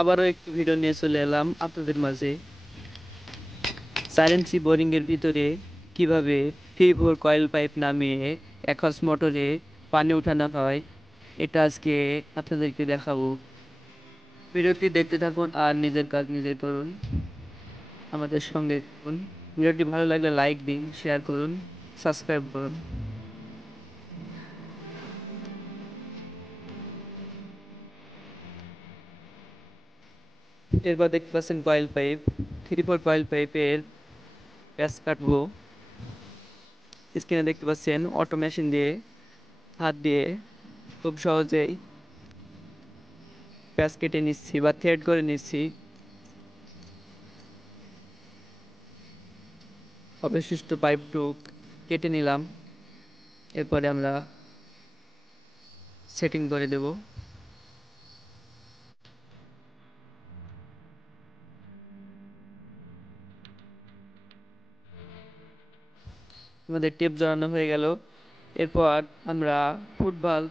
আবারও একটি ভিডিও নিয়ে চলে এলাম আপনাদের মাঝে। সাইলেন্সি বোরিং এর ভিতরে কিভাবে 3-4 কয়েল পাইপ নামিয়ে একস মোটরে পানি উঠানো হয় এটা আজকে আপনাদেরকে দেখাবো। ভিডিওটি দেখতে থাকুন আর নিজের কাজ নিজে করুন, আমাদের সঙ্গে থাকুন। ভিডিওটি ভালো লাগলে লাইক দিন, শেয়ার করুন, সাবস্ক্রাইব করুন। এরপর দেখতে পাচ্ছেন কয়েল পাইপ, 3-4 কয়েল পাইপের প্যাচ কাটবো। স্ক্রিনে দেখতে পাচ্ছেন অটো মেশিন দিয়ে হাত দিয়ে খুব সহজেই প্যাচ কেটে নিচ্ছি বা থ্রেড করে নিচ্ছি। অবশিষ্ট পাইপটুকু কেটে নিলাম। এরপরে আমরা সেটিং করে দেব। আমাদের টেপ জড়ানো হয়ে গেল। এরপর আমরা ফুট ভাল্ব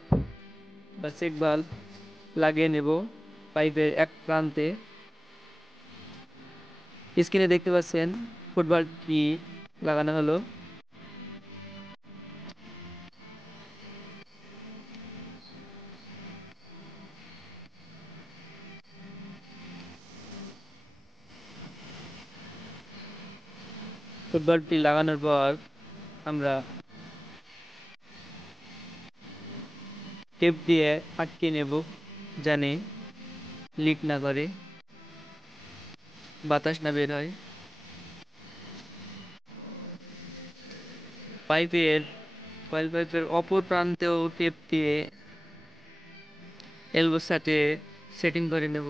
বা চেক ভাল্ব লাগিয়ে নেব পাইপের এক প্রান্তে। স্ক্রিনে দেখতে পাচ্ছেন ফুট ভাল্বটি লাগানো হলো। ফুট ভাল্বটি লাগানোর পর আমরা টেপ দিয়ে আটকে নেব যেন লিক না করে, বাতাস না বের হয়। কয়েল পাইপের অপর প্রান্তেও টেপ দিয়ে এলবোর সাথে সেটিং করে নেব।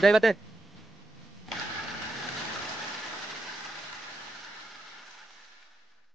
যাই বাতে